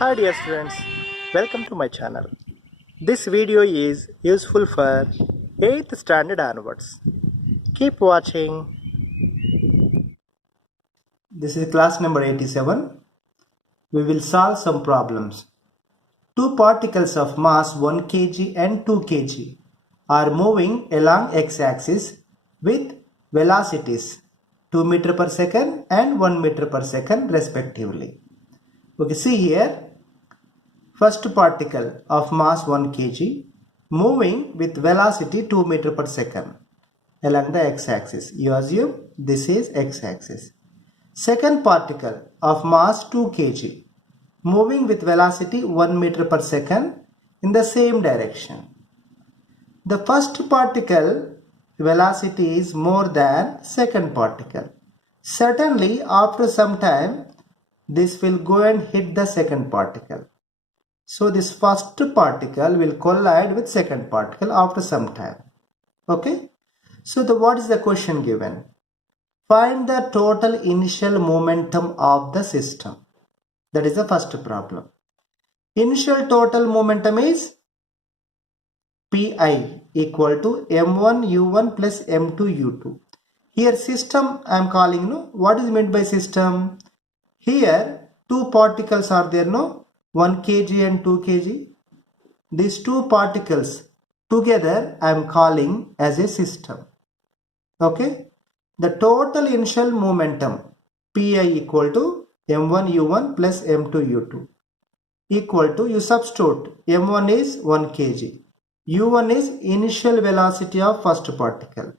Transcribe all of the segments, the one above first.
Hi dear students, welcome to my channel. This video is useful for 8th standard onwards. Keep watching. This is class number 87. We will solve some problems. Two particles of mass 1 kg and 2 kg are moving along x-axis with velocities 2 meter per second and 1 meter per second respectively. Okay, see here. First particle of mass 1 kg moving with velocity 2 meter per second along the x-axis. You assume this is x-axis. Second particle of mass 2 kg moving with velocity 1 meter per second in the same direction. The first particle velocity is more than second particle. Certainly after some time this will go and hit the second particle. So this first particle will collide with second particle after some time. Okay. So what is the question given? Find the total initial momentum of the system. That is the first problem. Initial total momentum is Pi equal to m1 u1 plus m2 u2. Here system I am calling, no? What is meant by system? Here two particles are there, no? 1 kg and 2 kg. These two particles together I am calling as a system. Okay. The total initial momentum Pi equal to m1 u1 plus m2 u2 equal to, you substitute, m1 is 1 kg, u1 is initial velocity of first particle,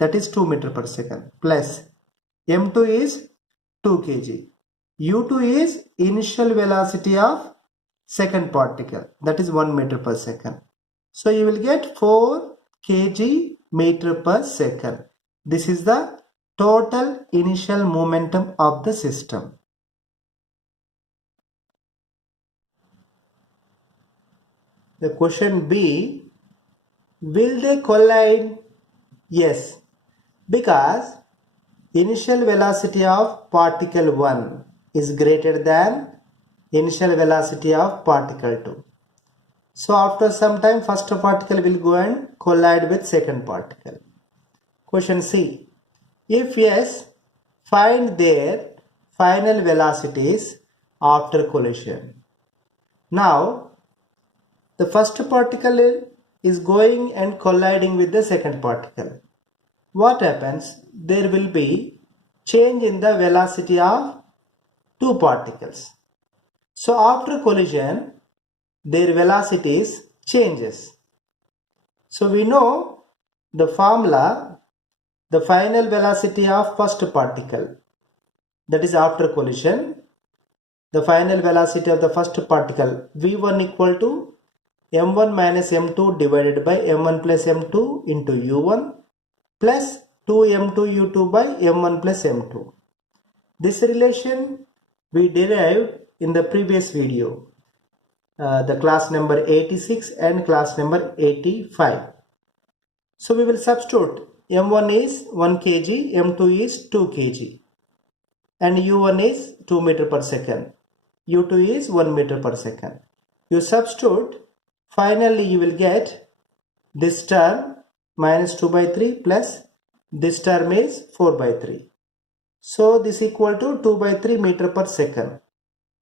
that is 2 meter per second, plus m2 is 2 kg, u2 is initial velocity of second particle, that is 1 meter per second. So you will get 4 kg meter per second. This is the total initial momentum of the system. The question B, will they collide? Yes, because initial velocity of particle 1 is greater than initial velocity of particle 2. So after some time first particle will go and collide with second particle. Question C, if yes, find their final velocities after collision. Now the first particle is going and colliding with the second particle. What happens? There will be change in the velocity of two particles. So after collision, their velocities changes. So we know the formula, the final velocity of first particle, that is after collision, the final velocity of the first particle v1 equal to m1 minus m2 divided by m1 plus m2 into u1 plus 2m2 u2 by m1 plus m2. This relation we derived in the previous video, the class number 86 and class number 85. So we will substitute, m1 is 1 kg, m2 is 2 kg and u1 is 2 meter per second, u2 is 1 meter per second. You substitute, finally you will get this term minus 2 by 3 plus this term is 4 by 3. So this equal to 2 by 3 meter per second.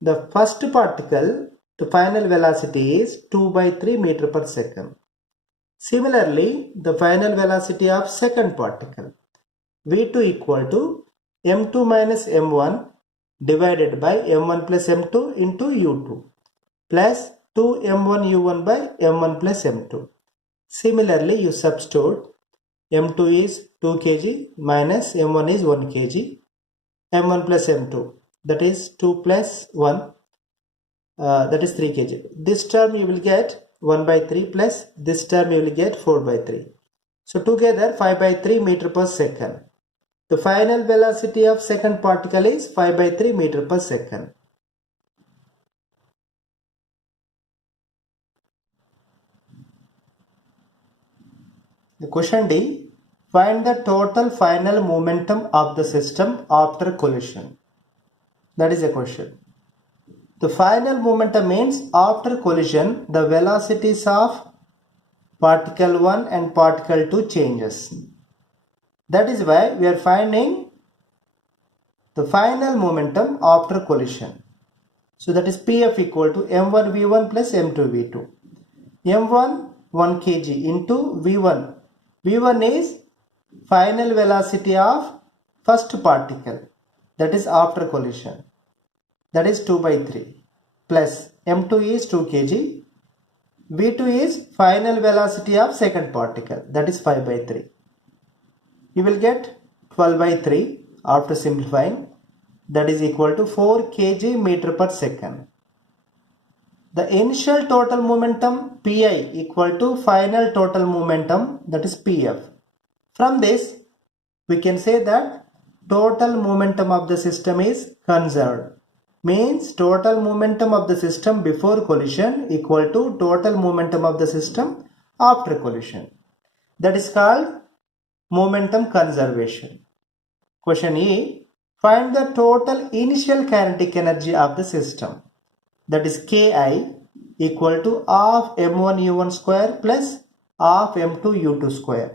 The first particle, the final velocity is 2 by 3 meter per second. Similarly, the final velocity of second particle, v2 equal to m2 minus m1 divided by m1 plus m2 into u2 plus 2m1 u1 by m1 plus m2. Similarly, you substitute, m2 is 2 kg minus m1 is 1 kg, m1 plus m2, that is 2 plus 1, that is 3 kg. This term you will get 1 by 3 plus this term you will get 4 by 3. So together 5 by 3 meter per second. The final velocity of second particle is 5 by 3 meter per second. The question D, Find the total final momentum of the system after collision. That is a question. The final momentum means after collision, the velocities of particle 1 and particle 2 changes. That is why we are finding the final momentum after collision. So that is Pf equal to m1 v1 plus m2 v2. m1 1 kg into v1. v1 is final velocity of first particle, that is after collision, that is 2 by 3, plus m2 is 2 kg. v2 is final velocity of second particle, that is 5 by 3. You will get 12 by 3 after simplifying, that is equal to 4 kg meter per second. The initial total momentum Pi equal to final total momentum, that is Pf. From this, we can say that total momentum of the system is conserved. Means total momentum of the system before collision equal to total momentum of the system after collision. That is called momentum conservation. Question E. Find the total initial kinetic energy of the system. That is Ki equal to half m1 u1 square plus half m2 u2 square.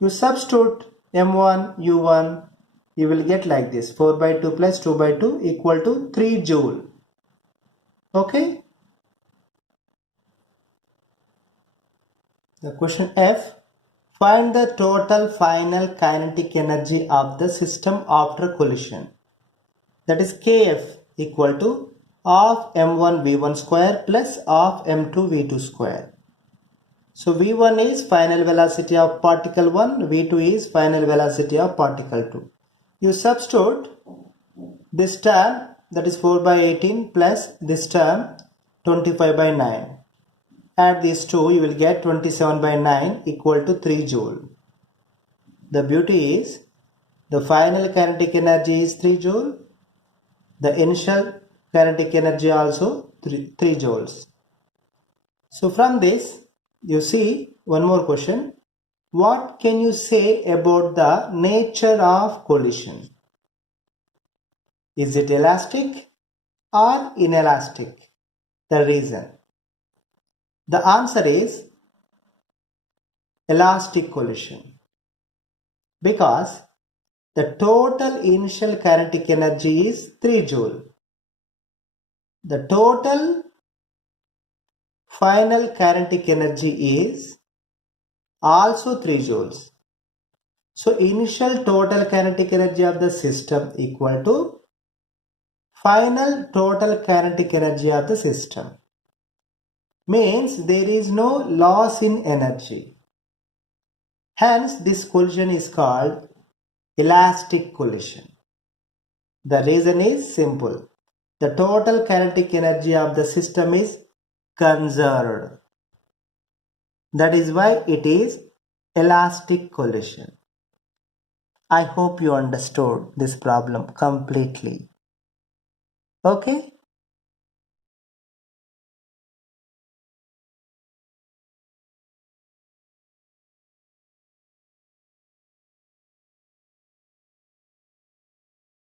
You substitute m1 u1, you will get like this, 4 by 2 plus 2 by 2 equal to 3 joule. Okay. The question F. Find the total final kinetic energy of the system after collision. That is Kf equal to half m1 v1 square plus half m2 v2 square. So v1 is final velocity of particle 1, v2 is final velocity of particle 2. You substitute this term, that is 4 by 18 plus this term 25 by 9. Add these two, you will get 27 by 9 equal to 3 joule. The beauty is the final kinetic energy is 3 joule. The initial kinetic energy also 3 joules. So from this, you see one more question. What can you say about the nature of collision? Is it elastic or inelastic? The reason. The answer is elastic collision, because the total initial kinetic energy is 3 joule. The total final kinetic energy is also 3 joules. So initial total kinetic energy of the system equal to final total kinetic energy of the system. Means there is no loss in energy. Hence this collision is called elastic collision. The reason is simple. The total kinetic energy of the system is conserved. That is why it is elastic collision. I hope you understood this problem completely. Okay.